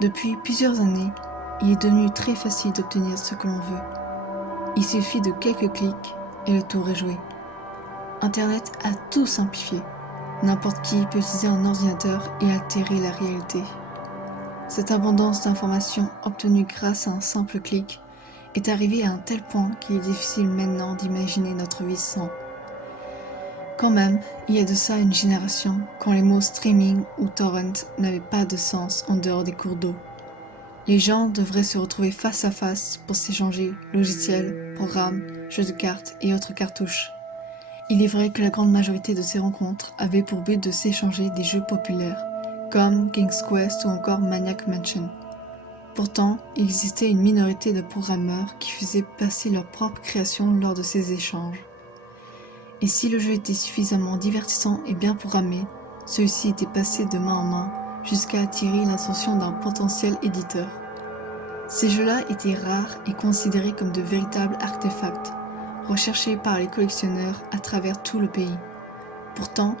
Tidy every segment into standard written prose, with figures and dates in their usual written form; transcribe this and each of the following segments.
Depuis plusieurs années, il est devenu très facile d'obtenir ce que l'on veut. Il suffit de quelques clics et le tour est joué. Internet a tout simplifié. N'importe qui peut utiliser un ordinateur et altérer la réalité. Cette abondance d'informations obtenues grâce à un simple clic est arrivée à un tel point qu'il est difficile maintenant d'imaginer notre vie sans. Quand même, il y a de ça une génération quand les mots streaming ou torrent n'avaient pas de sens en dehors des cours d'eau. Les gens devraient se retrouver face à face pour s'échanger logiciels, programmes, jeux de cartes et autres cartouches. Il est vrai que la grande majorité de ces rencontres avaient pour but de s'échanger des jeux populaires, comme King's Quest ou encore Maniac Mansion. Pourtant, il existait une minorité de programmeurs qui faisaient passer leur propre création lors de ces échanges. Et si le jeu était suffisamment divertissant et bien programmé, celui-ci était passé de main en main jusqu'à attirer l'attention d'un potentiel éditeur. Ces jeux-là étaient rares et considérés comme de véritables artefacts, recherchés par les collectionneurs à travers tout le pays. Pourtant,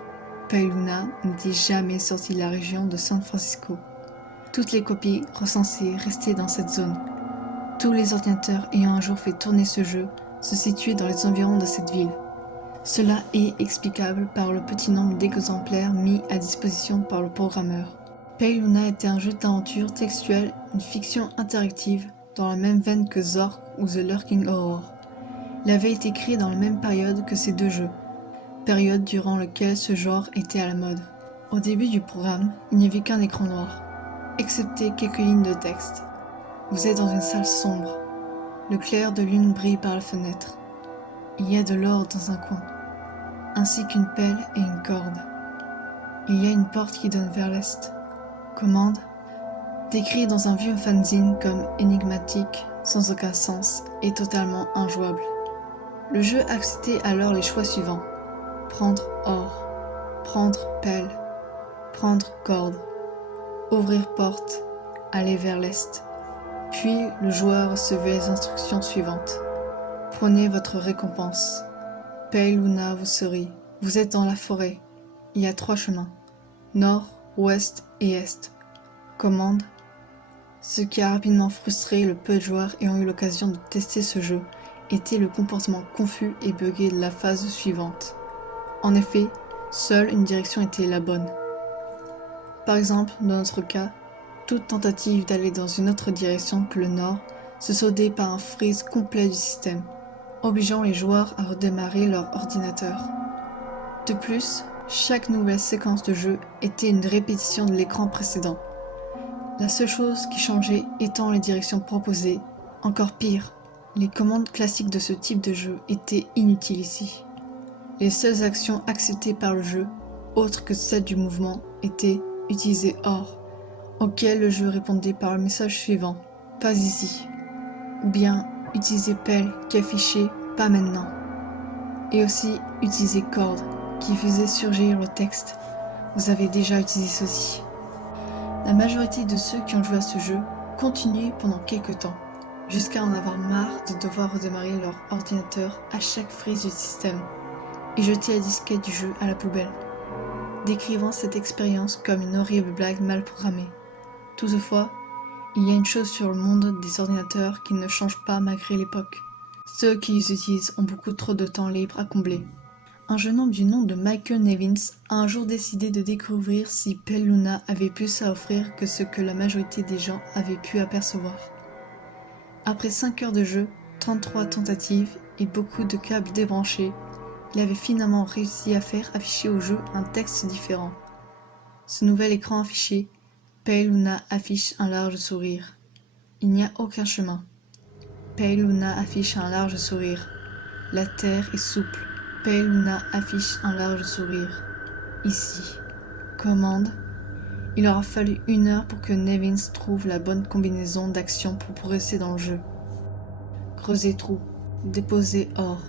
Pale Luna n'était jamais sorti de la région de San Francisco. Toutes les copies recensées restaient dans cette zone. Tous les ordinateurs ayant un jour fait tourner ce jeu se situaient dans les environs de cette ville. Cela est explicable par le petit nombre d'exemplaires mis à disposition par le programmeur. Pale Luna était un jeu d'aventure textuelle, une fiction interactive, dans la même veine que Zork ou The Lurking Horror. Il avait été créé dans la même période que ces deux jeux, période durant laquelle ce genre était à la mode. Au début du programme, il n'y avait qu'un écran noir, excepté quelques lignes de texte. Vous êtes dans une salle sombre. Le clair de lune brille par la fenêtre. Il y a de l'or dans un coin, ainsi qu'une pelle et une corde. Il y a une porte qui donne vers l'est. Commande, décrit dans un vieux fanzine comme énigmatique, sans aucun sens et totalement injouable. Le jeu acceptait alors les choix suivants. Prendre or, prendre pelle, prendre corde, ouvrir porte, aller vers l'est. Puis le joueur recevait les instructions suivantes. Prenez votre récompense. Pale Luna vous sourit. Vous êtes dans la forêt. Il y a 3 chemins. Nord, ouest et est. Commande. Ce qui a rapidement frustré le peu de joueurs ayant eu l'occasion de tester ce jeu était le comportement confus et buggé de la phase suivante. En effet, seule une direction était la bonne. Par exemple, dans notre cas, toute tentative d'aller dans une autre direction que le nord se soldait par un freeze complet du système, obligeant les joueurs à redémarrer leur ordinateur. De plus, chaque nouvelle séquence de jeu était une répétition de l'écran précédent. La seule chose qui changeait étant les directions proposées. Encore pire, les commandes classiques de ce type de jeu étaient inutiles ici. Les seules actions acceptées par le jeu, autres que celles du mouvement, étaient « utiliser or », auquel le jeu répondait par le message suivant « pas ici », ou bien « utiliser pelle » qui affichait « pas maintenant », et aussi « utiliser corde » qui faisait surgir le texte « vous avez déjà utilisé ceci ». La majorité de ceux qui ont joué à ce jeu continuent pendant quelques temps, jusqu'à en avoir marre de devoir redémarrer leur ordinateur à chaque frise du système et jeter la disquette du jeu à la poubelle, décrivant cette expérience comme une horrible blague mal programmée. Toutefois, il y a une chose sur le monde des ordinateurs qui ne change pas malgré l'époque. Ceux qui les utilisent ont beaucoup trop de temps libre à combler. Un jeune homme du nom de Michael Nevins a un jour décidé de découvrir si Pale Luna avait plus à offrir que ce que la majorité des gens avaient pu apercevoir. Après 5 heures de jeu, 33 tentatives et beaucoup de câbles débranchés, il avait finalement réussi à faire afficher au jeu un texte différent. Ce nouvel écran affiché, Pale Luna affiche un large sourire. Il n'y a aucun chemin. Pale Luna affiche un large sourire. La terre est souple. Pale Luna affiche un large sourire. Ici. Commande. Il aura fallu 1 heure pour que Nevins trouve la bonne combinaison d'actions pour progresser dans le jeu. Creuser trou. Déposer or.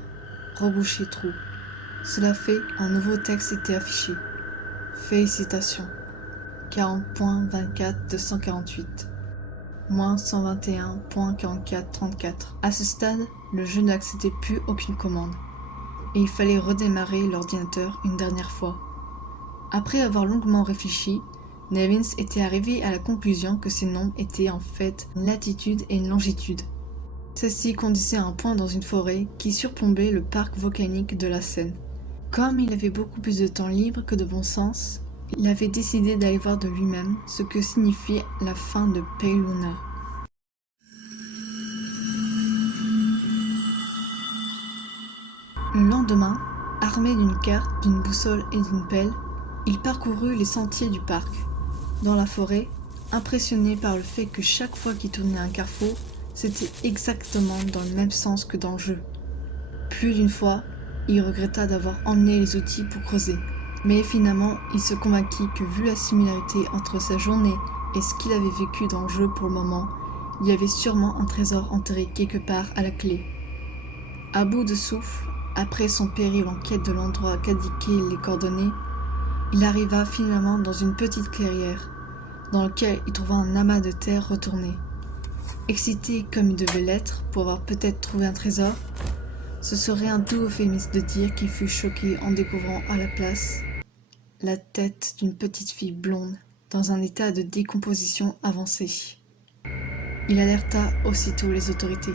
Reboucher trou. Cela fait, un nouveau texte était affiché. Félicitations. 40.24.248. Moins 121.44.34. À ce stade, le jeu n'acceptait plus aucune commande. Et il fallait redémarrer l'ordinateur une dernière fois. Après avoir longuement réfléchi, Nevins était arrivé à la conclusion que ces nombres étaient en fait une latitude et une longitude. Celle-ci conduisait à un point dans une forêt qui surplombait le parc volcanique de la Seine. Comme il avait beaucoup plus de temps libre que de bon sens, il avait décidé d'aller voir de lui-même ce que signifiait la fin de Peyluna. Le lendemain, armé d'une carte, d'une boussole et d'une pelle, il parcourut les sentiers du parc. Dans la forêt, impressionné par le fait que chaque fois qu'il tournait un carrefour, c'était exactement dans le même sens que dans le jeu. Plus d'une fois, il regretta d'avoir emmené les outils pour creuser. Mais finalement, il se convainquit que vu la similarité entre sa journée et ce qu'il avait vécu dans le jeu pour le moment, il y avait sûrement un trésor enterré quelque part à la clé. À bout de souffle, après son périple en quête de l'endroit qu'indiquaient les coordonnées, il arriva finalement dans une petite clairière, dans laquelle il trouva un amas de terre retourné. Excité comme il devait l'être pour avoir peut-être trouvé un trésor, ce serait un doux euphémisme de dire qu'il fut choqué en découvrant à la place la tête d'une petite fille blonde dans un état de décomposition avancée. Il alerta aussitôt les autorités.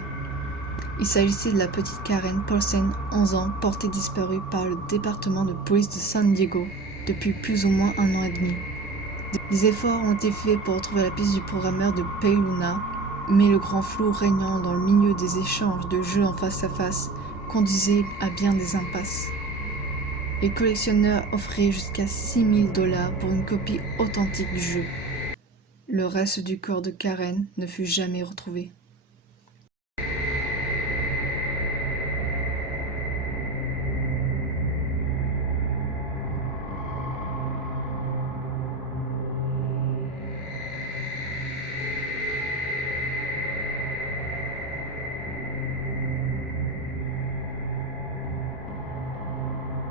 Il s'agissait de la petite Karen Paulsen, 11 ans, portée disparue par le département de police de San Diego depuis plus ou moins 1 an et demi. Des efforts ont été faits pour retrouver la piste du programmeur de Peyluna, mais le grand flou régnant dans le milieu des échanges de jeux en face à face conduisait à bien des impasses. Les collectionneurs offraient jusqu'à $6 000 pour une copie authentique du jeu. Le reste du corps de Karen ne fut jamais retrouvé.